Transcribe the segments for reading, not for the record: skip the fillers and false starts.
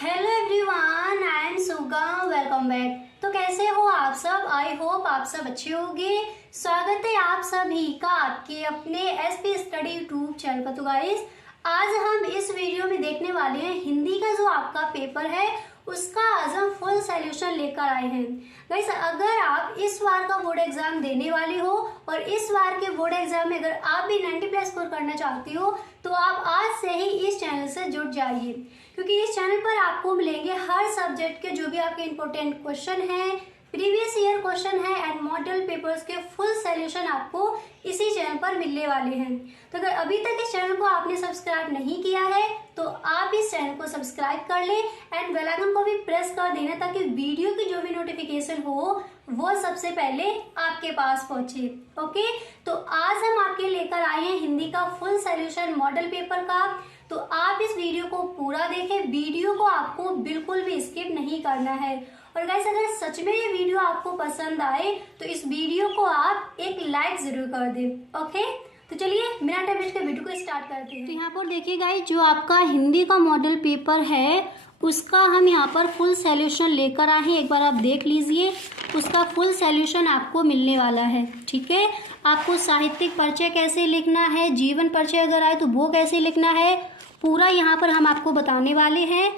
Hello everyone, I am Suga. Welcome back. तो कैसे हो आप सब? आई होप आप सब अच्छे होंगे। स्वागत है आप सभी का आपके अपने एसपी स्टडी यूट्यूब चैनल पर। तो गाइस, आज हम इस वीडियो में देखने वाले हैं हिंदी का जो आपका पेपर है उसका आज हम फुल सॉल्यूशन लेकर आए हैं। गाइस, अगर आप इस बार का बोर्ड एग्जाम देने वाले हो और इस बार के बोर्ड एग्जाम में अगर आप भी 90+ स्कोर करना चाहती हो तो आप आज से ही इस चैनल से जुड़ जाइए, क्योंकि इस चैनल पर आपको मिलेंगे हर सब्जेक्ट के जो भी आपके इंपॉर्टेंट क्वेश्चन हैं, प्रीवियस ईयर क्वेश्चन है एंड मॉडल पेपर्स के फुल सॉल्यूशन आपको इसी चैनल पर मिलने वाले हैं। तो अगर अभी तक इस चैनल को आपने सब्सक्राइब नहीं किया है तो आप इस चैनल को सब्सक्राइब कर ले एंड बेल आइकन को भी प्रेस कर देना, ताकि वीडियो की जो भी नोटिफिकेशन हो वो सबसे पहले आपके पास पहुंचे। ओके, तो आज हम आपके लेकर आए हैं हिंदी का फुल सॉल्यूशन मॉडल पेपर का। तो आप इस वीडियो को पूरा देखें, वीडियो को आपको बिल्कुल भी स्किप नहीं करना है। और गाइस, अगर सच में ये वीडियो आपको पसंद आए तो इस वीडियो को आप एक लाइक जरूर कर दें। ओके, तो चलिए बिना टाइम वेस्ट के वीडियो को स्टार्ट करते हैं। तो यहाँ पर देखिए गाइस, जो आपका हिंदी का मॉडल पेपर है उसका हम यहाँ पर फुल सॉल्यूशन लेकर आए हैं। एक बार आप देख लीजिए, उसका फुल सॉल्यूशन आपको मिलने वाला है। ठीक है, आपको साहित्यिक परिचय कैसे लिखना है, जीवन परिचय अगर आए तो वो कैसे लिखना है, पूरा यहाँ पर हम आपको बताने वाले हैं।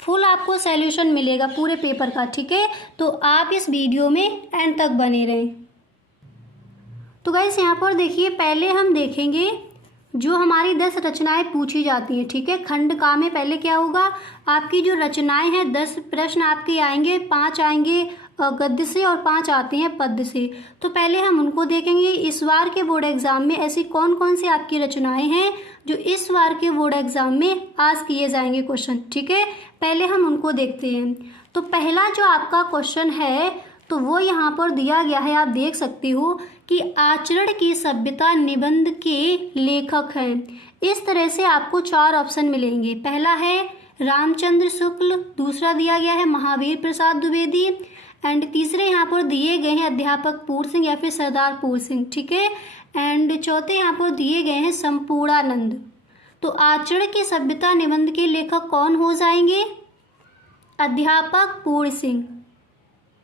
फुल आपको सॉल्यूशन मिलेगा पूरे पेपर का। ठीक है, तो आप इस वीडियो में एंड तक बने रहें। तो गाइस, यहाँ पर देखिए, पहले हम देखेंगे जो हमारी 10 रचनाएं पूछी जाती हैं। ठीक है, खंड का में पहले क्या होगा, आपकी जो रचनाएं हैं 10 प्रश्न आपके आएंगे, 5 आएंगे गद्य से और 5 आते हैं पद्य से। तो पहले हम उनको देखेंगे। इस बार के बोर्ड एग्जाम में ऐसी कौन कौन सी आपकी रचनाएं हैं जो इस बार के बोर्ड एग्जाम में आज किए जाएंगे क्वेश्चन। ठीक है, पहले हम उनको देखते हैं। तो पहला जो आपका क्वेश्चन है तो वो यहाँ पर दिया गया है, आप देख सकते हो कि आचरण की सभ्यता निबंध के लेखक हैं। इस तरह से आपको 4 ऑप्शन मिलेंगे। पहला है रामचंद्र शुक्ल, दूसरा दिया गया है महावीर प्रसाद द्विवेदी एंड तीसरे यहाँ पर दिए गए हैं अध्यापक पूर्ण सिंह या फिर सरदार पूर्ण सिंह। ठीक है, एंड चौथे यहाँ पर दिए गए हैं संपूर्णानंद। तो आचरण की सभ्यता निबंध के लेखक कौन हो जाएंगे? अध्यापक पूर्ण सिंह।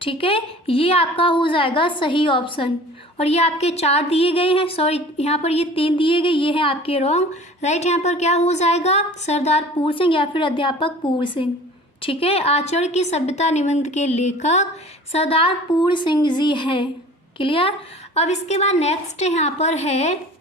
ठीक है, ये आपका हो जाएगा सही ऑप्शन। और ये आपके 4 दिए गए हैं, सॉरी यहाँ पर ये 3 दिए गए, ये हैं आपके रॉन्ग। राइट, यहाँ पर क्या हो जाएगा, सरदार पूर्ण सिंह या फिर अध्यापक पूर्ण सिंह। ठीक है, आचरण की सभ्यता निबंध के लेखक सरदार पूर्ण सिंह जी हैं। क्लियर। अब इसके बाद नेक्स्ट यहाँ पर है,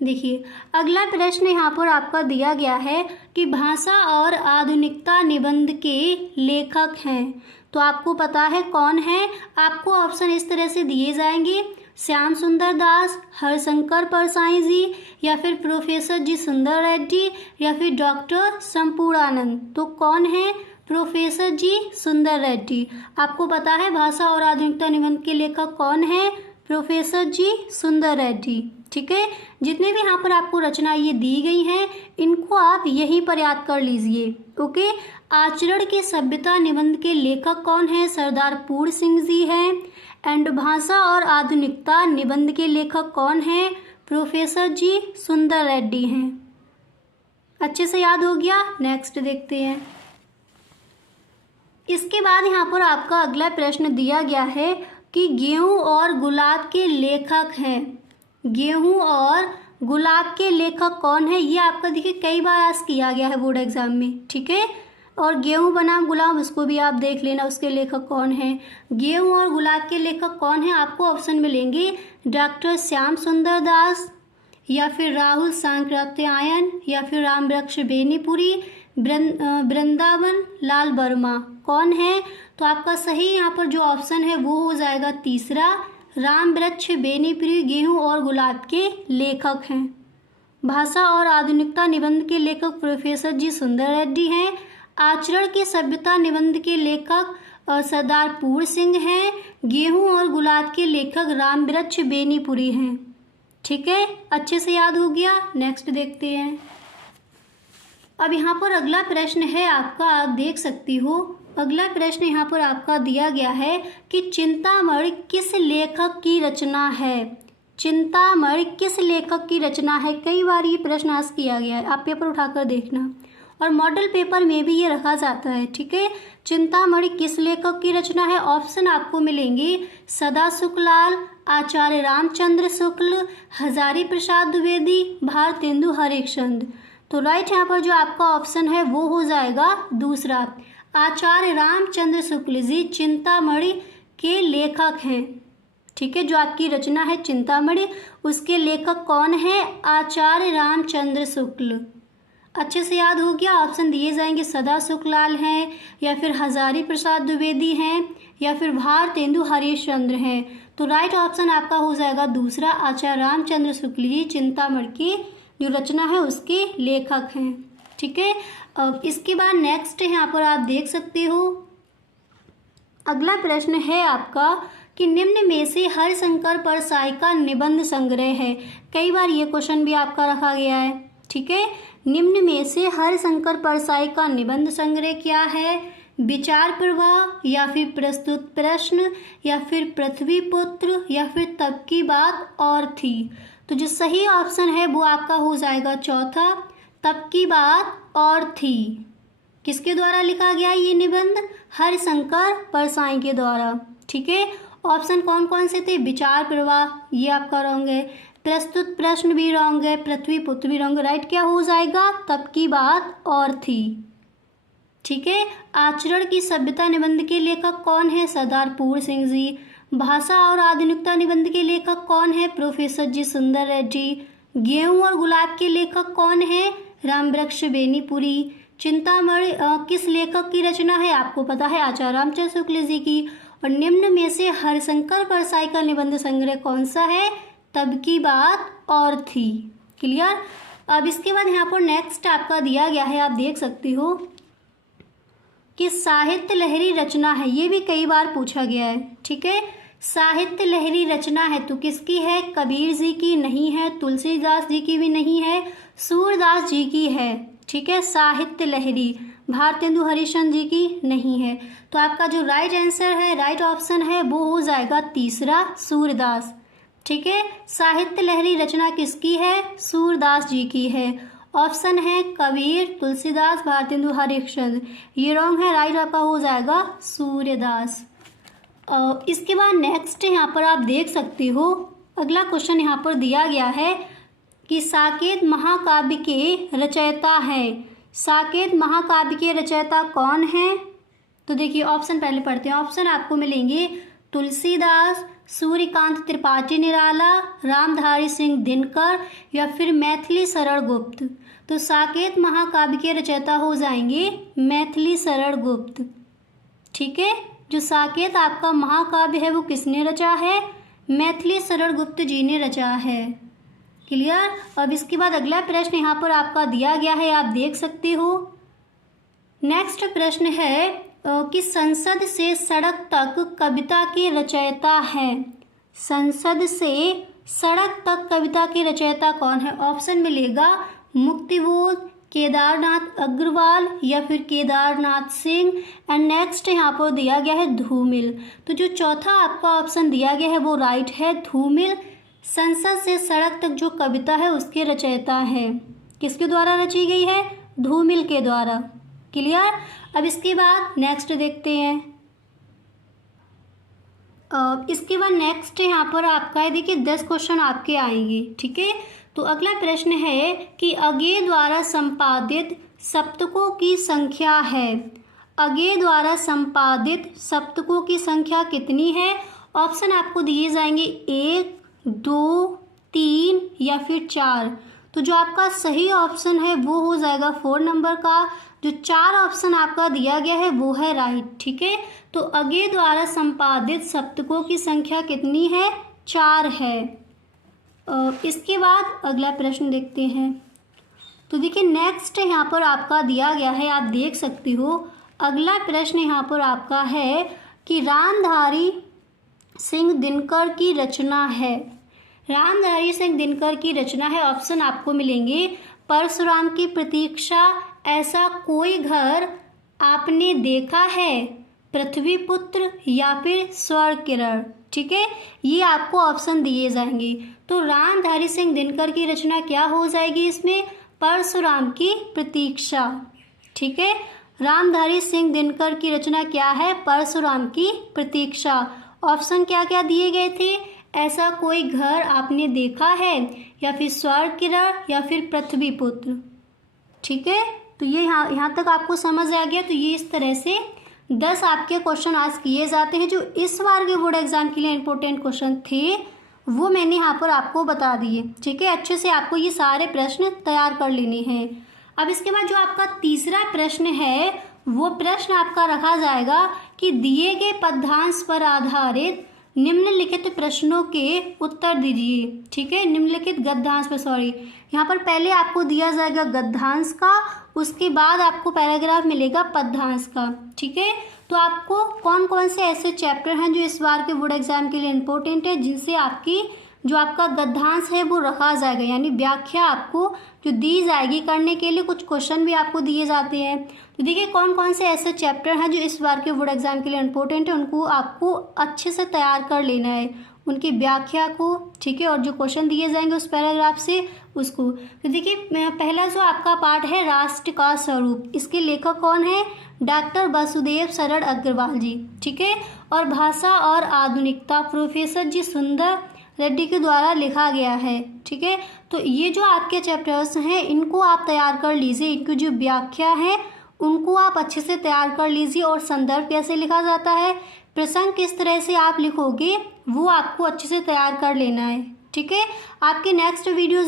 देखिए अगला प्रश्न यहाँ पर आपका दिया गया है कि भाषा और आधुनिकता निबंध के लेखक हैं। तो आपको पता है कौन है। आपको ऑप्शन इस तरह से दिए जाएंगे, श्याम सुंदर दास, हरशंकर परसाई जी या फिर प्रोफेसर जी सुंदर रेड्डी या फिर डॉक्टर संपूर्णानंद। तो कौन है? प्रोफेसर जी सुंदर रेड्डी। आपको पता है भाषा और आधुनिकता निबंध के लेखक कौन है? प्रोफेसर जी सुंदर रेड्डी। ठीक है, जितने भी यहाँ पर आपको रचनाएं ये दी गई हैं इनको आप यहीं पर याद कर लीजिए। ओके, आचरण की सभ्यता निबंध के लेखक कौन है? सरदार पूर्ण सिंह जी हैं। एंड भाषा और आधुनिकता निबंध के लेखक कौन है? प्रोफेसर जी सुंदर रेड्डी हैं। अच्छे से याद हो गया। नेक्स्ट देखते हैं। इसके बाद यहाँ पर आपका अगला प्रश्न दिया गया है कि गेहूं और गुलाब के लेखक हैं। गेहूं और गुलाब के लेखक कौन है? ये आपका देखिए कई बार आज किया गया है बोर्ड एग्जाम में। ठीक है, और गेहूं बनाम गुलाब उसको भी आप देख लेना, उसके लेखक कौन है। गेहूं और गुलाब के लेखक कौन है? आपको ऑप्शन मिलेंगे डॉक्टर श्याम सुंदर दास या फिर राहुल सांकृत्यायन या फिर रामवृक्ष बेनीपुरी, वृंदावन लाल वर्मा। कौन है? तो आपका सही यहाँ पर जो ऑप्शन है वो हो जाएगा तीसरा, रामवृक्ष बेनीपुरी गेहूं और गुलाब के लेखक हैं। भाषा और आधुनिकता निबंध के लेखक प्रोफेसर जी सुंदर रेड्डी हैं। आचरण की सभ्यता निबंध के लेखक सरदार पूर्ण सिंह हैं। गेहूं और गुलाब के लेखक रामवृक्ष बेनीपुरी हैं। ठीक है, अच्छे से याद हो गया। नेक्स्ट देखते हैं। अब यहाँ पर अगला प्रश्न है आपका, आप देख सकती हो। अगला प्रश्न यहाँ पर आपका दिया गया है कि चिंतामणि किस लेखक की रचना है? चिंतामणि किस लेखक की रचना है? कई बार ये प्रश्न आज किया गया है, आप पेपर उठाकर देखना। और मॉडल पेपर में भी ये रखा जाता है। ठीक है, चिंतामणि किस लेखक की रचना है? ऑप्शन आपको मिलेंगे सदाशिव लाल, आचार्य रामचंद्र शुक्ल, हजारी प्रसाद द्विवेदी, भारतेंदु हरिश्चंद्र। तो राइट यहाँ पर जो आपका ऑप्शन है वो हो जाएगा दूसरा, आचार्य रामचंद्र शुक्ल जी चिंतामणि के लेखक हैं। ठीक है, जो आपकी रचना है चिंतामणि उसके लेखक कौन है? आचार्य रामचंद्र शुक्ल। अच्छे से याद हो गया। ऑप्शन दिए जाएंगे सदाशिव लाल हैं, या फिर हजारी प्रसाद द्विवेदी हैं, या फिर भारतेंदु हरिश्चंद्र हैं। तो राइट ऑप्शन आपका हो जाएगा दूसरा, आचार्य रामचंद्र शुक्ल जी चिंतामणि की जो रचना है उसके लेखक हैं। ठीक है, अब इसके बाद नेक्स्ट यहाँ पर आप देख सकते हो, अगला प्रश्न है आपका कि निम्न में से हरिशंकर परसाई का निबंध संग्रह है। कई बार ये क्वेश्चन भी आपका रखा गया है। ठीक है, निम्न में से हरिशंकर परसाई का निबंध संग्रह क्या है? विचार प्रवाह, या फिर प्रस्तुत प्रश्न, या फिर पृथ्वी पुत्र, या फिर तब की बात और थी। तो जो सही ऑप्शन है वो आपका हो जाएगा चौथा, तब की बात और थी। किसके द्वारा लिखा गया ये निबंध? हरिशंकर परसाई के द्वारा। ठीक है, ऑप्शन कौन कौन से थे? विचार प्रवाह ये आपका रॉन्ग है, प्रस्तुत प्रश्न भी रॉन्ग है, पृथ्वी पुत्र भी रॉन्ग है। राइट क्या हो जाएगा? तब की बात और थी। ठीक है, आचरण की सभ्यता निबंध के लेखक कौन है? सरदार पूर्ण सिंह जी। भाषा और आधुनिकता निबंध के लेखक कौन है? प्रोफेसर जी सुंदर रेड्डी। गेहूं और गुलाब के लेखक कौन है? रामवृक्ष बेनीपुरी। चिंतामणि किस लेखक की रचना है? आपको पता है, आचार्य रामचंद्र शुक्ल जी की। और निम्न में से हरिशंकर परसाई का निबंध संग्रह कौन सा है? तब की बात और थी। क्लियर। अब इसके बाद यहाँ पर नेक्स्ट आपका दिया गया है, आप देख सकते हो कि साहित्य लहरी रचना है। ये भी कई बार पूछा गया है। ठीक है, साहित्य लहरी रचना है तो किसकी है? कबीर जी की नहीं है, तुलसीदास जी की भी नहीं है, सूरदास जी की है। ठीक है, साहित्य लहरी भारतेंदु हरिश्चंद्र जी की नहीं है। तो आपका जो राइट आंसर है, राइट ऑप्शन है वो हो जाएगा तीसरा, सूरदास। ठीक है, साहित्य लहरी रचना किसकी है? सूरदास जी की है। ऑप्शन है कबीर, तुलसीदास, भारतेंदु हरिश्चंद्र। ये रॉन्ग है, राइट आपका हो जाएगा सूर्यदास। इसके बाद नेक्स्ट यहाँ पर आप देख सकते हो, अगला क्वेश्चन यहाँ पर दिया गया है कि साकेत महाकाव्य के रचयिता है। साकेत महाकाव्य के रचयिता कौन है? तो देखिए ऑप्शन पहले पढ़ते हैं। ऑप्शन आपको मिलेंगे तुलसीदास, सूर्यकांत त्रिपाठी निराला, रामधारी सिंह दिनकर, या फिर मैथिली शरण गुप्त। तो साकेत महाकाव्य के रचयिता हो जाएंगे मैथिली शरण गुप्त। ठीक है, जो साकेत आपका महाकाव्य है वो किसने रचा है? मैथिली शरण गुप्त जी ने रचा है। क्लियर। अब इसके बाद अगला प्रश्न यहाँ पर आपका दिया गया है, आप देख सकते हो। नेक्स्ट प्रश्न है कि संसद से सड़क तक कविता के रचयिता है। संसद से सड़क तक कविता के रचयिता कौन है? ऑप्शन मिलेगा मुक्तिबोध, केदारनाथ अग्रवाल, या फिर केदारनाथ सिंह। एंड नेक्स्ट यहाँ पर दिया गया है धूमिल। तो जो चौथा आपका ऑप्शन दिया गया है वो राइट है, धूमिल संसद से सड़क तक जो कविता है उसके रचयिता है। किसके द्वारा रची गई है? धूमिल के द्वारा। क्लियर। अब इसके बाद नेक्स्ट देखते हैं। इसके बाद नेक्स्ट यहाँ पर आपका है, देखिए 10 क्वेश्चन आपके आएंगे। ठीक है, तो अगला प्रश्न है कि अज्ञे द्वारा संपादित सप्तकों की संख्या है। अज्ञे द्वारा संपादित सप्तकों की संख्या कितनी है? ऑप्शन आपको दिए जाएंगे 1, 2, 3 या फिर 4। तो जो आपका सही ऑप्शन है वो हो जाएगा 4 नंबर का। जो 4 ऑप्शन आपका दिया गया है वो है राइट। ठीक है, तो अज्ञे द्वारा संपादित सप्तकों की संख्या कितनी है? 4 है। इसके बाद अगला प्रश्न देखते हैं। तो देखिए नेक्स्ट यहाँ पर आपका दिया गया है, आप देख सकते हो। अगला प्रश्न यहाँ पर आपका है कि रामधारी सिंह दिनकर की रचना है। रामधारी सिंह दिनकर की रचना है। ऑप्शन आपको मिलेंगे परशुराम की प्रतीक्षा, ऐसा कोई घर आपने देखा है, पृथ्वी पुत्र, या फिर स्वर्ग किरण। ठीक है, ये आपको ऑप्शन दिए जाएंगे। तो रामधारी सिंह दिनकर की रचना क्या हो जाएगी इसमें? परशुराम की प्रतीक्षा। ठीक है। रामधारी सिंह दिनकर की रचना क्या है? परशुराम की प्रतीक्षा। ऑप्शन क्या क्या दिए गए थे? ऐसा कोई घर आपने देखा है, या फिर स्वर्ग किरण, या फिर पृथ्वी पुत्र। ठीक है, तो ये यहाँ तक आपको समझ आ गया। तो ये इस तरह से 10 आपके क्वेश्चन आज किए जाते हैं जो इस बार के बोर्ड एग्जाम के लिए इंपॉर्टेंट क्वेश्चन थे, वो मैंने यहाँ पर आपको बता दिए। ठीक है, अच्छे से आपको ये सारे प्रश्न तैयार कर लेने हैं। अब इसके बाद जो आपका तीसरा प्रश्न है, वो प्रश्न आपका रखा जाएगा कि दिए गए पद्यांश पर आधारित निम्नलिखित प्रश्नों के उत्तर दीजिए। ठीक है, निम्नलिखित गद्यांश पर, सॉरी, यहाँ पर पहले आपको दिया जाएगा गद्यांश का, उसके बाद आपको पैराग्राफ मिलेगा पद्यांश का। ठीक है, तो आपको कौन कौन से ऐसे चैप्टर हैं जो इस बार के बोर्ड एग्जाम के लिए इम्पोर्टेंट है, जिनसे आपकी जो आपका गद्यांश है वो रखा जाएगा, यानी व्याख्या आपको जो दी जाएगी करने के लिए। कुछ क्वेश्चन भी आपको दिए जाते हैं। तो देखिए कौन कौन से ऐसे चैप्टर हैं जो इस बार के बोर्ड एग्जाम के लिए इम्पोर्टेंट है, उनको आपको अच्छे से तैयार कर लेना है, उनकी व्याख्या को। ठीक है, और जो क्वेश्चन दिए जाएंगे उस पैराग्राफ से उसको। तो देखिए पहला जो आपका पार्ट है राष्ट्र का स्वरूप, इसके लेखक कौन है? डॉक्टर वासुदेव शरण अग्रवाल जी। ठीक है, और भाषा और आधुनिकता प्रोफेसर जी सुंदर रेड्डी के द्वारा लिखा गया है। ठीक है, तो ये जो आपके चैप्टर्स हैं इनको आप तैयार कर लीजिए, इनकी जो व्याख्या है उनको आप अच्छे से तैयार कर लीजिए, और संदर्भ कैसे लिखा जाता है, प्रसंग किस तरह से आप लिखोगे, वो आपको अच्छे से तैयार कर लेना है। ठीक है, आपकी नेक्स्ट वीडियो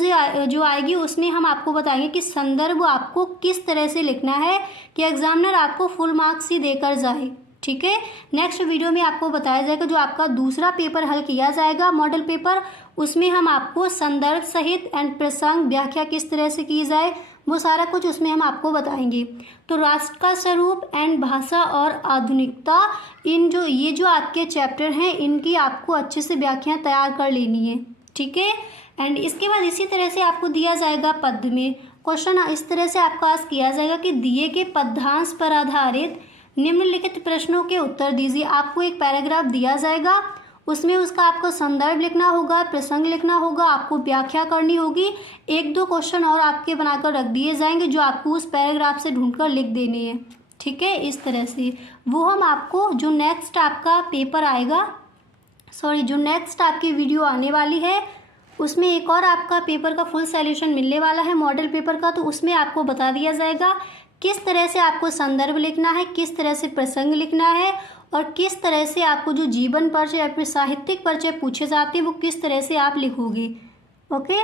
जो आएगी उसमें हम आपको बताएंगे कि संदर्भ आपको किस तरह से लिखना है कि एग्जामिनर आपको फुल मार्क्स ही देकर जाए। ठीक है, नेक्स्ट वीडियो में आपको बताया जाएगा जो आपका दूसरा पेपर हल किया जाएगा मॉडल पेपर, उसमें हम आपको संदर्भ सहित एंड प्रसंग व्याख्या किस तरह से की जाए वो सारा कुछ उसमें हम आपको बताएंगे। तो राष्ट्र का स्वरूप एंड भाषा और आधुनिकता, ये जो आपके चैप्टर हैं इनकी आपको अच्छे से व्याख्या तैयार कर लेनी है। ठीक है, एंड इसके बाद इसी तरह से आपको दिया जाएगा पद्य में क्वेश्चन इस तरह से आपका आज किया जाएगा कि दिए गए पद्यांश पर आधारित निम्नलिखित प्रश्नों के उत्तर दीजिए। आपको एक पैराग्राफ दिया जाएगा, उसमें उसका आपको संदर्भ लिखना होगा, प्रसंग लिखना होगा, आपको व्याख्या करनी होगी। 1-2 क्वेश्चन और आपके बनाकर रख दिए जाएंगे जो आपको उस पैराग्राफ से ढूंढकर लिख देने हैं। ठीक है, इस तरह से वो हम आपको जो नेक्स्ट आपका पेपर आएगा, जो नेक्स्ट आपकी वीडियो आने वाली है उसमें एक और आपका पेपर का फुल सॉल्यूशन मिलने वाला है मॉडल पेपर का, तो उसमें आपको बता दिया जाएगा किस तरह से आपको संदर्भ लिखना है, किस तरह से प्रसंग लिखना है, और किस तरह से आपको जो जीवन परिचय या फिर साहित्यिक परिचय पूछे जाते हैं वो किस तरह से आप लिखोगे। ओके,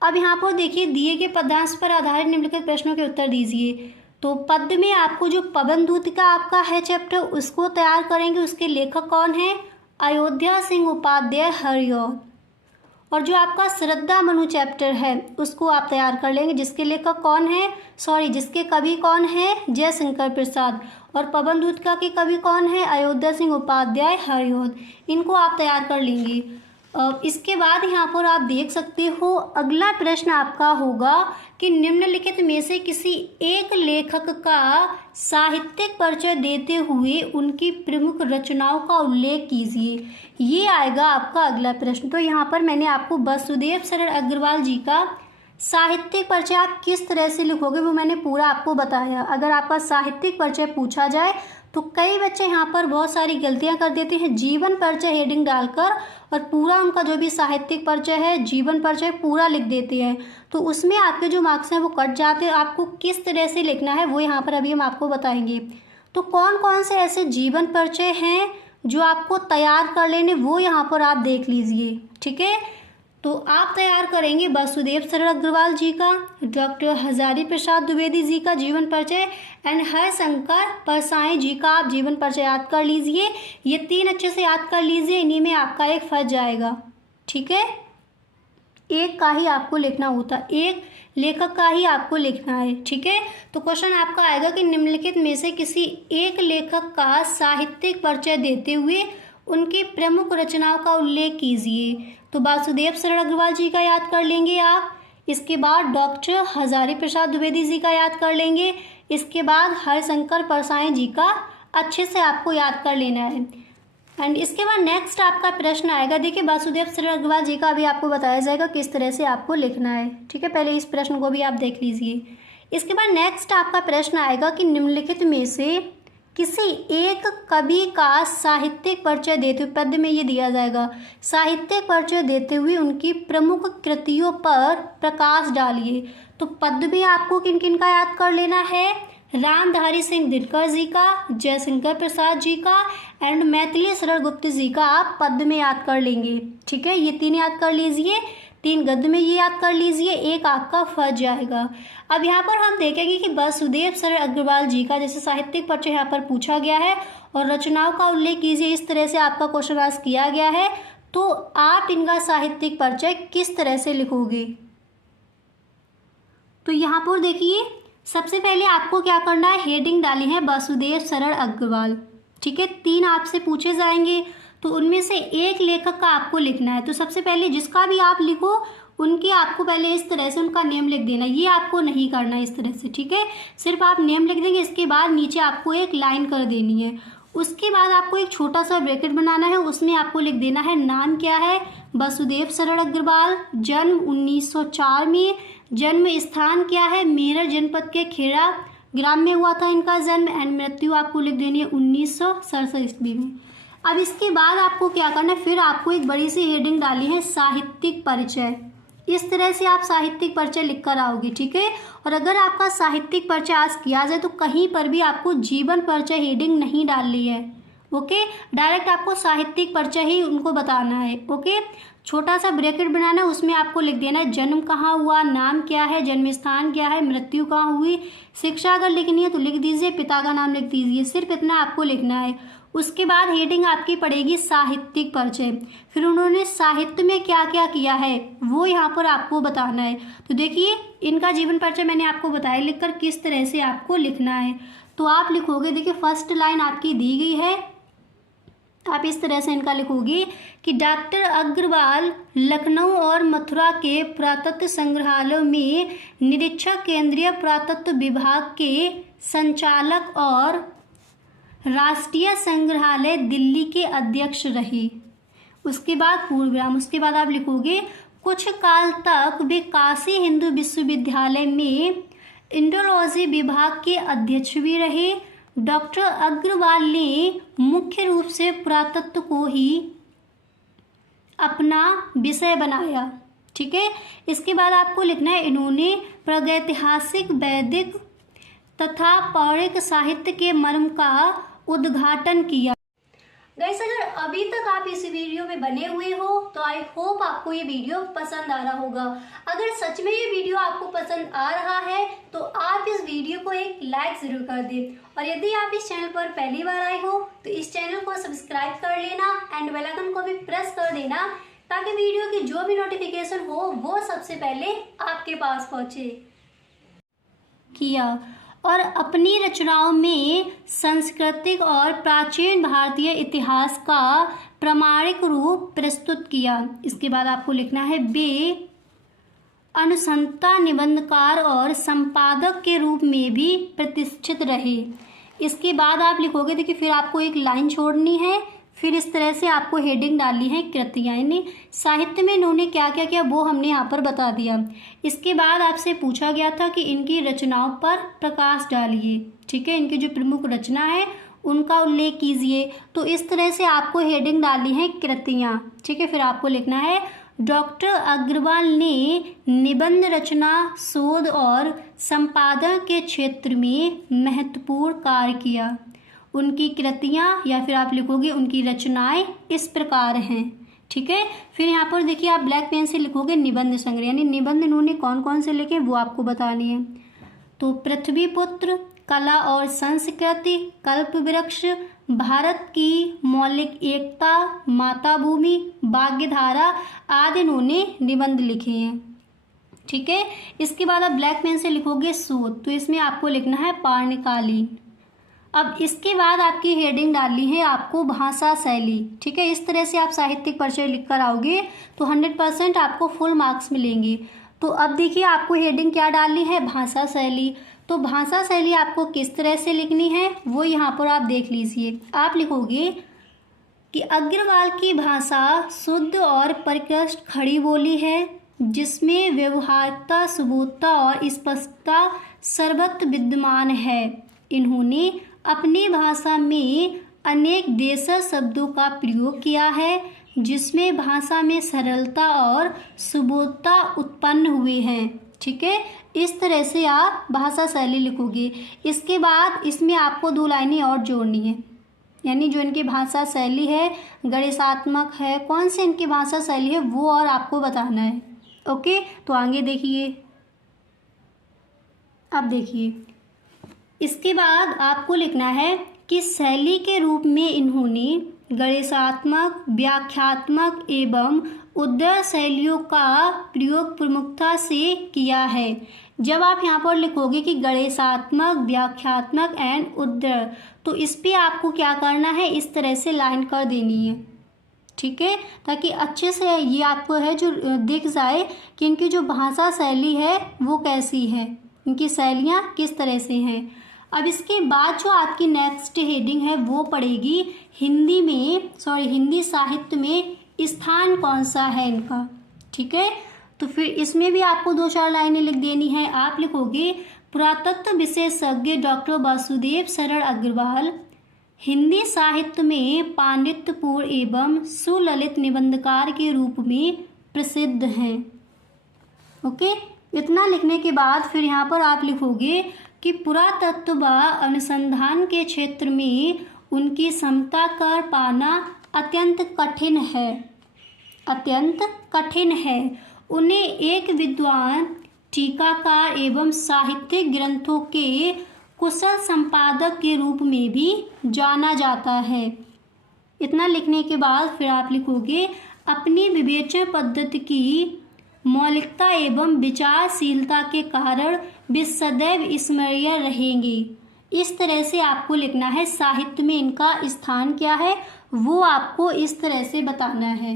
अब यहाँ पर देखिए दिए गए पद्यांश पर आधारित निम्नलिखित प्रश्नों के उत्तर दीजिए। तो पद्य में आपको जो पवन दूत का आपका है चैप्टर उसको तैयार करेंगे, उसके लेखक कौन है? अयोध्या सिंह उपाध्याय हरिऔध। और जो आपका श्रद्धा मनु चैप्टर है उसको आप तैयार कर लेंगे, जिसके लेखक कौन है, जिसके कवि कौन है? जयशंकर प्रसाद। और पवन दूत का के कवि कौन है? अयोध्या सिंह उपाध्याय हरिऔध। इनको आप तैयार कर लेंगे। इसके बाद यहाँ पर आप देख सकते हो अगला प्रश्न आपका होगा कि निम्नलिखित में से किसी एक लेखक का साहित्यिक परिचय देते हुए उनकी प्रमुख रचनाओं का उल्लेख कीजिए। ये आएगा आपका अगला प्रश्न। तो यहाँ पर मैंने आपको वासुदेव शरण अग्रवाल जी का साहित्यिक परिचय आप किस तरह से लिखोगे वो मैंने पूरा आपको बताया। अगर आपका साहित्यिक परिचय पूछा जाए तो कई बच्चे यहाँ पर बहुत सारी गलतियाँ कर देते हैं, जीवन परिचय हेडिंग डालकर और पूरा उनका जो भी साहित्यिक परिचय है जीवन परिचय पूरा लिख देते हैं, तो उसमें आपके जो मार्क्स हैं वो कट जाते हैं। आपको किस तरह से लिखना है वो यहाँ पर अभी हम आपको बताएंगे। तो कौन कौन से ऐसे जीवन परिचय हैं जो आपको तैयार कर लेने वो यहाँ पर आप देख लीजिए। ठीक है, तो आप तैयार करेंगे वासुदेव शरण अग्रवाल जी का, डॉक्टर हजारी प्रसाद द्विवेदी जी का जीवन परिचय एंड हरशंकर परसाई जी का आप जीवन परिचय याद कर लीजिए। ये 3 अच्छे से याद कर लीजिए, इन्हीं में आपका एक फंस जाएगा। ठीक है, एक का ही आपको लिखना होता, एक लेखक का ही आपको लिखना है। ठीक है, तो क्वेश्चन आपका आएगा कि निम्नलिखित में से किसी एक लेखक का साहित्यिक परिचय देते हुए उनकी प्रमुख रचनाओं का उल्लेख कीजिए। तो वासुदेव शरण अग्रवाल जी का याद कर लेंगे आप, इसके बाद डॉक्टर हजारी प्रसाद द्विवेदी जी का याद कर लेंगे, इसके बाद हरशंकर परसाई जी का अच्छे से आपको याद कर लेना है। एंड इसके बाद नेक्स्ट आपका प्रश्न आएगा, देखिए वासुदेव शरण अग्रवाल जी का अभी आपको बताया जाएगा किस तरह से आपको लिखना है। ठीक है, पहले इस प्रश्न को भी आप देख लीजिए। इसके बाद नेक्स्ट आपका प्रश्न आएगा कि निम्नलिखित में से किसी एक कवि का साहित्यिक परिचय देते हुए, पद्य में ये दिया जाएगा, साहित्यिक परिचय देते हुए उनकी प्रमुख कृतियों पर प्रकाश डालिए। तो पद्य में आपको किन किन का याद कर लेना है, रामधारी सिंह दिनकर जी का, जयशंकर प्रसाद जी का एंड मैथिली शरण गुप्त जी का आप पद्य में याद कर लेंगे। ठीक है, ये 3 याद कर लीजिए, 3 गद्य में ये याद कर लीजिए, 1 आपका फंस जाएगा। अब यहाँ पर हम देखेंगे कि वासुदेव शरण अग्रवाल जी का जैसे साहित्यिक परिचय यहाँ पर पूछा गया है और रचनाओं का उल्लेख कीजिए, इस तरह से आपका क्वेश्चन आंसर किया गया है। तो आप इनका साहित्यिक परिचय किस तरह से लिखोगे? तो यहाँ पर देखिए, सबसे पहले आपको क्या करना है, हेडिंग डाली है वासुदेव शरण अग्रवाल। ठीक है, 3 आपसे पूछे जाएंगे, तो उनमें से एक लेखक का आपको लिखना है। तो सबसे पहले जिसका भी आप लिखो उनकी आपको पहले इस तरह से उनका नेम लिख देना, ये आपको नहीं करना इस तरह से। ठीक है, सिर्फ आप नेम लिख देंगे, इसके बाद नीचे आपको एक लाइन कर देनी है। उसके बाद आपको एक छोटा सा ब्रैकेट बनाना है, उसमें आपको लिख देना है नाम क्या है, वासुदेव शरण अग्रवाल, जन्म 1904 में, जन्म स्थान क्या है, मेरठ जनपद के खेड़ा ग्राम में हुआ था इनका जन्म, एंड मृत्यु आपको लिख देनी है 1967 ईस्वी में। अब इसके बाद आपको क्या करना है, फिर आपको एक बड़ी सी हेडिंग डाली है साहित्यिक परिचय। इस तरह से आप साहित्यिक परिचय लिख कर आओगे। ठीक है, और अगर आपका साहित्यिक परिचय आज किया जाए तो कहीं पर भी आपको जीवन परिचय हेडिंग नहीं डालनी है। ओके, डायरेक्ट आपको साहित्यिक परिचय ही उनको बताना है। ओके, छोटा सा ब्रैकेट बनाना है, उसमें आपको लिख देना है जन्म कहाँ हुआ, नाम क्या है, जन्म स्थान क्या है, मृत्यु कहाँ हुई, शिक्षा अगर लिखनी है तो लिख दीजिए, पिता का नाम लिख दीजिए, सिर्फ इतना आपको लिखना है। उसके बाद हेडिंग आपकी पड़ेगी साहित्यिक परिचय। फिर उन्होंने साहित्य में क्या क्या किया है वो यहाँ पर आपको बताना है। तो देखिए, इनका जीवन परिचय मैंने आपको बताया लिखकर किस तरह से आपको लिखना है। तो आप लिखोगे, देखिए फर्स्ट लाइन आपकी दी गई है, आप इस तरह से इनका लिखोगे कि डॉक्टर अग्रवाल लखनऊ और मथुरा के पुरातत्व संग्रहालयों में निरीक्षक, केंद्रीय पुरातत्व विभाग के संचालक और राष्ट्रीय संग्रहालय दिल्ली के अध्यक्ष रहे। उसके बाद पूर्वविराम, उसके बाद आप लिखोगे कुछ काल तक वे काशी हिंदू विश्वविद्यालय में इंडोलॉजी विभाग के अध्यक्ष भी रहे। डॉक्टर अग्रवाल ने मुख्य रूप से पुरातत्व को ही अपना विषय बनाया। ठीक है, इसके बाद आपको लिखना है इन्होंने प्रागैतिहासिक, वैदिक तथा पौराणिक साहित्य के मर्म का उद्घाटन किया। गाइस, अगर अभी तक आप इस वीडियो में बने हुए हो तो आई होप आपको ये वीडियो पसंद आ रहा होगा। अगर सच में ये वीडियो आपको पसंद आ रहा है तो आप इस वीडियो को एक लाइक जरूर कर दें, और यदि आप इस चैनल पर पहली बार आए हो तो इस चैनल को सब्सक्राइब कर लेना एंड बेल आइकन को भी प्रेस कर देना, ताकि वीडियो की जो भी नोटिफिकेशन हो वो सबसे पहले आपके पास पहुंचे। किया और अपनी रचनाओं में सांस्कृतिक और प्राचीन भारतीय इतिहास का प्रामाणिक रूप प्रस्तुत किया। इसके बाद आपको लिखना है वे अनुसंता, निबंधकार और संपादक के रूप में भी प्रतिष्ठित रहे। इसके बाद आप लिखोगे, देखिए फिर आपको एक लाइन छोड़नी है, फिर इस तरह से आपको हेडिंग डालनी है कृतियाँ, यानी साहित्य में इन्होंने क्या क्या किया वो हमने यहाँ पर बता दिया। इसके बाद आपसे पूछा गया था कि इनकी रचनाओं पर प्रकाश डालिए। ठीक है, इनकी जो प्रमुख रचना है उनका उल्लेख कीजिए। तो इस तरह से आपको हेडिंग डालनी है कृतियाँ। ठीक है, फिर आपको लिखना है डॉक्टर अग्रवाल ने निबंध रचना, शोध और संपादन के क्षेत्र में महत्वपूर्ण कार्य किया। उनकी कृतियाँ या फिर आप लिखोगे उनकी रचनाएं इस प्रकार हैं। ठीक है, फिर यहाँ पर देखिए आप ब्लैक पेन से लिखोगे निबंध संग्रह, यानी निबंध इन्होंने कौन कौन से लिखे वो आपको बतानी है। तो पृथ्वीपुत्र, कला और संस्कृति, कल्प वृक्ष, भारत की मौलिक एकता, माता भूमि, भाग्यधारा आदि इन्होंने निबंध लिखे हैं। ठीक है, इसके बाद आप ब्लैक पेन से लिखोगे शोध, तो इसमें आपको लिखना है पाणिकालीन। अब इसके बाद आपकी हेडिंग डालनी है आपको भाषा शैली। ठीक है, इस तरह से आप साहित्यिक परिचय लिख कर आओगे तो 100% आपको फुल मार्क्स मिलेंगे। तो अब देखिए आपको हेडिंग क्या डालनी है, भाषा शैली। तो भाषा शैली आपको किस तरह से लिखनी है वो यहाँ पर आप देख लीजिए। आप लिखोगे कि अग्रवाल की भाषा शुद्ध और परिष्कृत खड़ी बोली है, जिसमें व्यवहारिकता, सुबोधता और स्पष्टता सर्वत्र विद्यमान है। इन्होंने अपनी भाषा में अनेक देशज शब्दों का प्रयोग किया है, जिसमें भाषा में सरलता और सुबोधता उत्पन्न हुए हैं। ठीक है, इस तरह से आप भाषा शैली लिखोगे। इसके बाद इसमें आपको 2 लाइनें और जोड़नी है, यानी जो इनकी भाषा शैली है, गणितात्मक है, कौन सी इनकी भाषा शैली है वो और आपको बताना है। ओके, तो आगे देखिए। अब देखिए, इसके बाद आपको लिखना है कि शैली के रूप में इन्होंने गणितात्मक, व्याख्यात्मक एवं उद्धरण शैलियों का प्रयोग प्रमुखता से किया है। जब आप यहाँ पर लिखोगे कि गणितात्मक, व्याख्यात्मक एंड उद्धरण, तो इस पे आपको क्या करना है, इस तरह से लाइन कर देनी है। ठीक है, ताकि अच्छे से ये आपको है जो दिख जाए कि इनकी जो भाषा शैली है वो कैसी है, इनकी शैलियाँ किस तरह से हैं। अब इसके बाद जो आपकी नेक्स्ट हेडिंग है वो पड़ेगी हिंदी साहित्य में स्थान कौन सा है इनका। ठीक है, तो फिर इसमें भी आपको 2-4 लाइनें लिख देनी है। आप लिखोगे पुरातत्व विशेषज्ञ डॉक्टर वासुदेव शरण अग्रवाल हिंदी साहित्य में पांडित्यपूर्ण एवं सुललित निबंधकार के रूप में प्रसिद्ध हैं। ओके, इतना लिखने के बाद फिर यहाँ पर आप लिखोगे कि पुरातत्व व अनुसंधान के क्षेत्र में उनकी क्षमता कर पाना अत्यंत कठिन है। उन्हें एक विद्वान, टीकाकार एवं साहित्यिक ग्रंथों के कुशल संपादक के रूप में भी जाना जाता है। इतना लिखने के बाद फिर आप लिखोगे अपनी विवेचन पद्धति की मौलिकता एवं विचारशीलता के कारण वे सदैव स्मरणीय रहेंगे। इस तरह से आपको लिखना है, साहित्य में इनका स्थान क्या है वो आपको इस तरह से बताना है।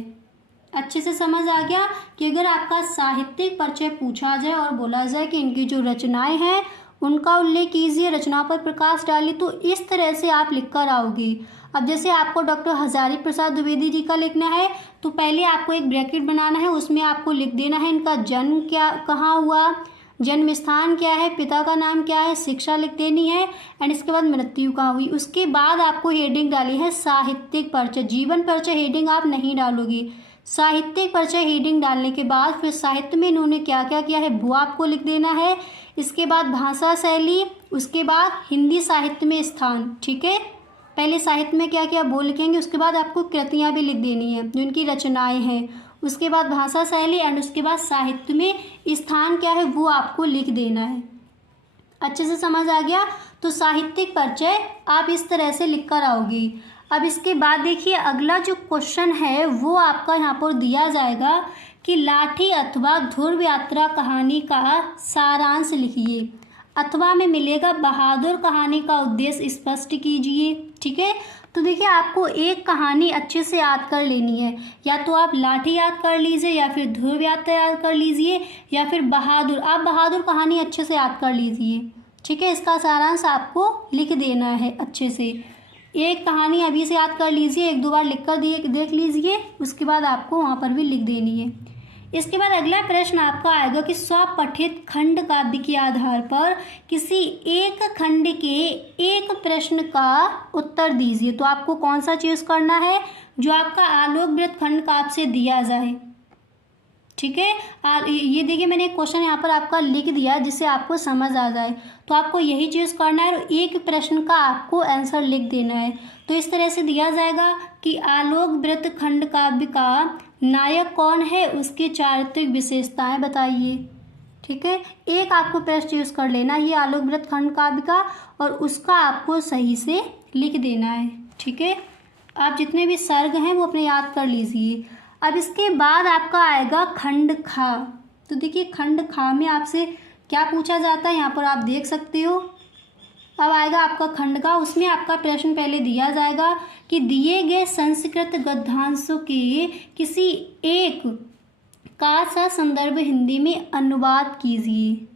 अच्छे से समझ आ गया कि अगर आपका साहित्यिक परिचय पूछा जाए और बोला जाए कि इनकी जो रचनाएं हैं उनका उल्लेख कीजिए, रचनाओं पर प्रकाश डालिए, तो इस तरह से आप लिख कर आओगे। अब जैसे आपको डॉक्टर हजारी प्रसाद द्विवेदी जी का लिखना है तो पहले आपको एक ब्रैकेट बनाना है, उसमें आपको लिख देना है इनका जन्म कहाँ हुआ, जन्म स्थान क्या है, पिता का नाम क्या है, शिक्षा लिख देनी है, एंड इसके बाद मृत्यु कहाँ हुई। उसके बाद आपको हेडिंग डाली है साहित्यिक परिचय। जीवन परिचय हेडिंग आप नहीं डालोगे, साहित्यिक परिचय हेडिंग डालने के बाद फिर साहित्य में इन्होंने क्या क्या किया है वो आपको लिख देना है। इसके बाद भाषा शैली, उसके बाद हिंदी साहित्य में स्थान। ठीक है, पहले साहित्य में क्या क्या वो लिखेंगे, उसके बाद आपको कृतियाँ भी लिख देनी है जो इनकी रचनाएं हैं, उसके बाद भाषा शैली एंड उसके बाद साहित्य में स्थान क्या है वो आपको लिख देना है। अच्छे से समझ आ गया। तो साहित्यिक परिचय आप इस तरह से लिख कर आओगे। अब इसके बाद देखिए अगला जो क्वेश्चन है वो आपका यहाँ पर दिया जाएगा कि लाठी अथवा ध्रुव यात्रा कहानी का सारांश लिखिए। अथवा में मिलेगा बहादुर कहानी का उद्देश्य स्पष्ट कीजिए। ठीक है, तो देखिए आपको एक कहानी अच्छे से याद कर लेनी है, या तो आप लाठी याद कर लीजिए या फिर ध्रुव यात्रा याद कर लीजिए या फिर बहादुर, आप बहादुर कहानी अच्छे से याद कर लीजिए। ठीक है, इसका सारांश आपको लिख देना है अच्छे से। एक कहानी अभी से याद कर लीजिए, 1-2 बार लिख कर देख लीजिए, उसके बाद आपको वहाँ पर भी लिख देनी है। इसके बाद अगला प्रश्न आपका आएगा कि स्वपठित खंड काव्य के आधार पर किसी एक खंड के एक प्रश्न का उत्तर दीजिए। तो आपको कौन सा चीज करना है, जो आपका आलोक वृत्त खंड काव्य से दिया जाए। ठीक है, ये देखिए मैंने एक क्वेश्चन यहाँ पर आपका लिख दिया जिससे आपको समझ आ जाए, तो आपको यही चीज करना है और एक प्रश्न का आपको आंसर लिख देना है। तो इस तरह से दिया जाएगा कि आलोक वृत्त खंड काव्य का नायक कौन है, उसकी चारित्रिक विशेषताएं बताइए। ठीक है, एक आपको प्रश्न चूज कर लेना ये आलोक वृत्त खंड काव्य का और उसका आपको सही से लिख देना है। ठीक है, आप जितने भी सर्ग हैं वो अपने याद कर लीजिए। अब इसके बाद आपका आएगा खंड खा। तो देखिए खंड खा में आपसे क्या पूछा जाता है यहाँ पर आप देख सकते हो। अब आएगा आपका खंड का, उसमें आपका प्रश्न पहले दिया जाएगा कि दिए गए संस्कृत गद्यांशों के किसी एक का संदर्भ हिंदी में अनुवाद कीजिए।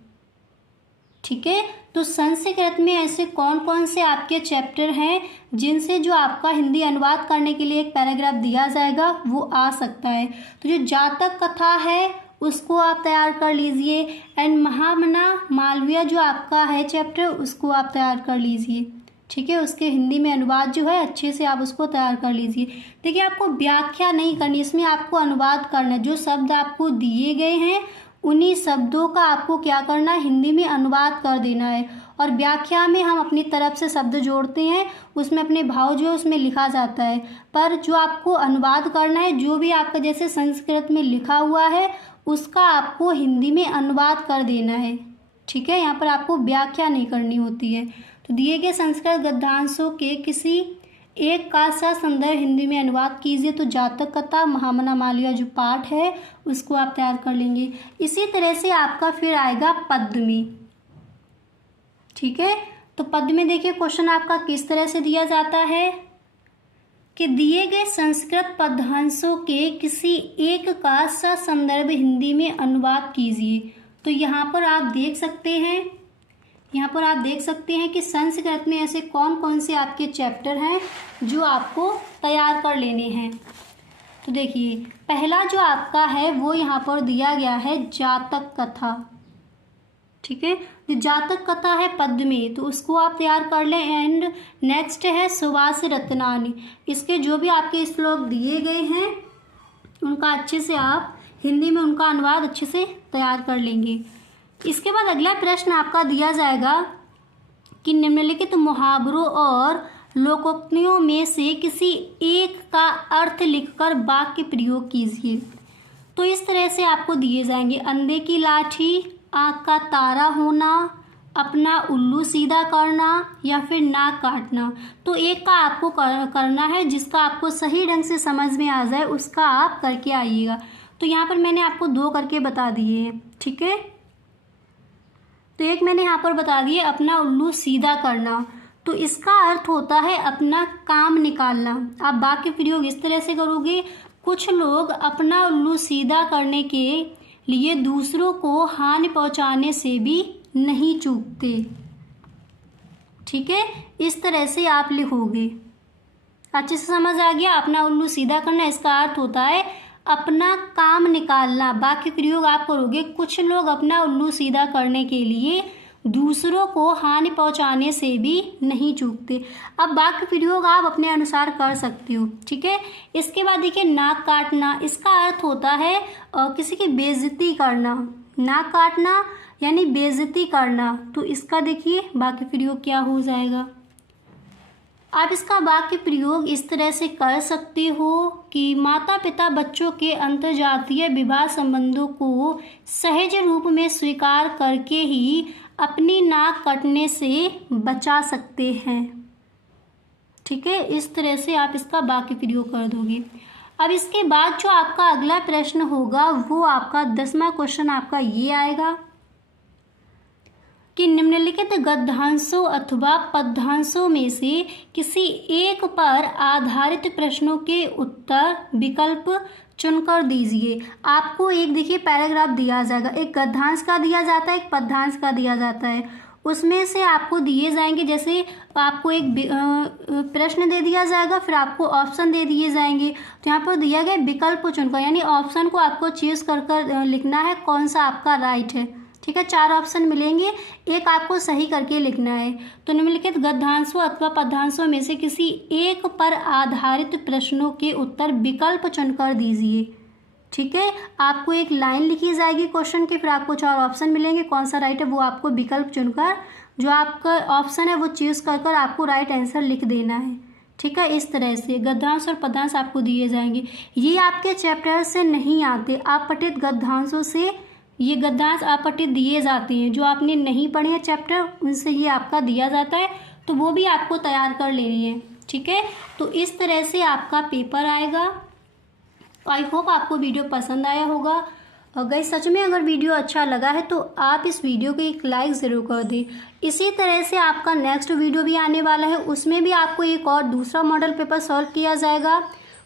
ठीक है, तो संस्कृत में ऐसे कौन कौन से आपके चैप्टर हैं जिनसे जो आपका हिंदी अनुवाद करने के लिए एक पैराग्राफ दिया जाएगा वो आ सकता है। तो जो जातक कथा है उसको आप तैयार कर लीजिए। एंड महामना मालवीय जो आपका है चैप्टर, उसको आप तैयार कर लीजिए। ठीक है, उसके हिंदी में अनुवाद जो है अच्छे से आप उसको तैयार कर लीजिए। देखिए, आपको व्याख्या नहीं करनी, इसमें आपको अनुवाद करना है। जो शब्द आपको दिए गए हैं उन्हीं शब्दों का आपको क्या करना है, हिंदी में अनुवाद कर देना है। और व्याख्या में हम अपनी तरफ से शब्द जोड़ते हैं, उसमें अपने भाव जो है उसमें लिखा जाता है। पर जो आपको अनुवाद करना है, जो भी आपका जैसे संस्कृत में लिखा हुआ है उसका आपको हिंदी में अनुवाद कर देना है। ठीक है, यहाँ पर आपको व्याख्या नहीं करनी होती है। तो दिए गए संस्कृत गद्यांशों के किसी एक का ससंदर्भ हिंदी में अनुवाद कीजिए। तो जातक कथा, महामना मालवीय जो पाठ है उसको आप तैयार कर लेंगे। इसी तरह से आपका फिर आएगा पद्य में। ठीक है, तो पद्य में देखिए क्वेश्चन आपका किस तरह से दिया जाता है कि दिए गए संस्कृत पद्यांशों के किसी एक का ससंदर्भ हिंदी में अनुवाद कीजिए। तो यहाँ पर आप देख सकते हैं कि संस्कृत में ऐसे कौन कौन से आपके चैप्टर हैं जो आपको तैयार कर लेने हैं। तो देखिए, पहला जो आपका है वो यहाँ पर दिया गया है जातक कथा। ठीक है, जो जातक कथा है पद्य में, तो उसको आप तैयार कर लें। एंड नेक्स्ट है सुभाष रत्नानी। इसके जो भी आपके श्लोक दिए गए हैं उनका अच्छे से आप हिंदी में उनका अनुवाद अच्छे से तैयार कर लेंगे। इसके बाद अगला प्रश्न आपका दिया जाएगा कि निम्नलिखित मुहावरों और लोकोक्तियों में से किसी एक का अर्थ लिखकर वाक्य प्रयोग कीजिए। तो इस तरह से आपको दिए जाएंगे, अंधे की लाठी, आँख का तारा होना, अपना उल्लू सीधा करना, या फिर नाक काटना। तो एक का आपको करना है, जिसका आपको सही ढंग से समझ में आ जाए उसका आप करके आइएगा। तो यहाँ पर मैंने आपको 2 करके बता दिए हैं। ठीक है, तो एक मैंने यहाँ पर बता दिए अपना उल्लू सीधा करना। तो इसका अर्थ होता है अपना काम निकालना। आप वाक्य प्रयोग इस तरह से करोगे, कुछ लोग अपना उल्लू सीधा करने के लिए दूसरों को हानि पहुंचाने से भी नहीं चूकते। ठीक है, इस तरह से आप लिखोगे। अच्छे से समझ आ गया? अपना उल्लू सीधा करना, इसका अर्थ होता है अपना काम निकालना। वाक्य प्रयोग आप करोगे, कुछ लोग अपना उल्लू सीधा करने के लिए दूसरों को हानि पहुंचाने से भी नहीं चूकते। अब वाक्य प्रयोग आप अपने अनुसार कर सकते हो। ठीक है, इसके बाद देखिए नाक काटना। इसका अर्थ होता है किसी की बेइज्जती करना। नाक काटना यानी बेइज्जती करना। तो इसका देखिए वाक्य प्रयोग क्या हो जाएगा। आप इसका वाक्य प्रयोग इस तरह से कर सकते हो कि माता पिता बच्चों के अंतर्जातीय विवाह संबंधों को सहज रूप में स्वीकार करके ही अपनी नाक कटने से बचा सकते हैं। ठीक है, इस तरह से आप इसका वाक्य प्रयोग कर दोगे। अब इसके बाद जो आपका अगला प्रश्न होगा वो आपका 10वां क्वेश्चन आपका ये आएगा कि निम्नलिखित गद्यांशों अथवा पद्यांशों में से किसी एक पर आधारित प्रश्नों के उत्तर विकल्प चुनकर दीजिए। आपको एक देखिए पैराग्राफ दिया जाएगा, एक गद्यांश का दिया जाता है, एक पद्यांश का दिया जाता है। उसमें से आपको दिए जाएंगे, जैसे आपको एक प्रश्न दे दिया जाएगा, फिर आपको ऑप्शन दे दिए जाएंगे। तो यहाँ पर दिया गया विकल्प चुनकर, यानी ऑप्शन को आपको चूज कर लिखना है कौन सा आपका राइट है। ठीक है, 4 ऑप्शन मिलेंगे, एक आपको सही करके लिखना है। तो निम्नलिखित गद्यांशों अथवा पद्यांशों में से किसी एक पर आधारित प्रश्नों के उत्तर विकल्प चुनकर दीजिए। ठीक है, आपको एक लाइन लिखी जाएगी क्वेश्चन की, फिर आपको 4 ऑप्शन मिलेंगे, कौन सा राइट है वो आपको विकल्प चुनकर जो आपका ऑप्शन है वो चूज कर आपको राइट आंसर लिख देना है। ठीक है, इस तरह से गद्यांश और पद्यांश आपको दिए जाएंगे। ये आपके चैप्टर से नहीं आते, आप पठित गद्यांशों से ये गद्यांश आपठित दिए जाते हैं। जो आपने नहीं पढ़े हैं चैप्टर उनसे ये आपका दिया जाता है, तो वो भी आपको तैयार कर लेनी है। ठीक है, तो इस तरह से आपका पेपर आएगा। आई होप आपको वीडियो पसंद आया होगा। और गाइस सच में अगर वीडियो अच्छा लगा है तो आप इस वीडियो को एक लाइक ज़रूर कर दें। इसी तरह से आपका नेक्स्ट वीडियो भी आने वाला है, उसमें भी आपको एक और दूसरा मॉडल पेपर सॉल्व किया जाएगा।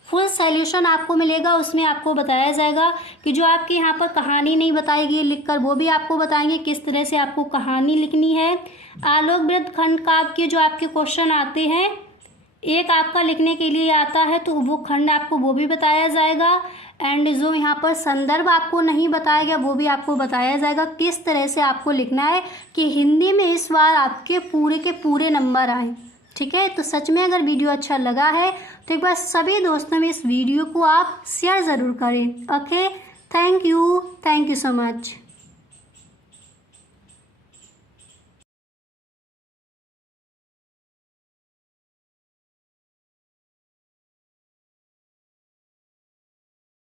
फुल सॉल्यूशन आपको मिलेगा, उसमें आपको बताया जाएगा कि जो आपके यहाँ पर कहानी नहीं बताई गई लिखकर, वो भी आपको बताएंगे किस तरह से आपको कहानी लिखनी है। आलोक वृत्त खंड काव्य के जो आपके क्वेश्चन आते हैं एक आपका लिखने के लिए आता है तो वो खंड आपको वो भी बताया जाएगा, एंड जो यहाँ पर संदर्भ आपको नहीं बताया गया वो भी आपको बताया जाएगा किस तरह से आपको लिखना है कि हिंदी में इस बार आपके पूरे के पूरे नंबर आए। ठीक है, तो सच में अगर वीडियो अच्छा लगा है तो एक बार सभी दोस्तों में इस वीडियो को आप शेयर ज़रूर करें। Okay, thank you so much.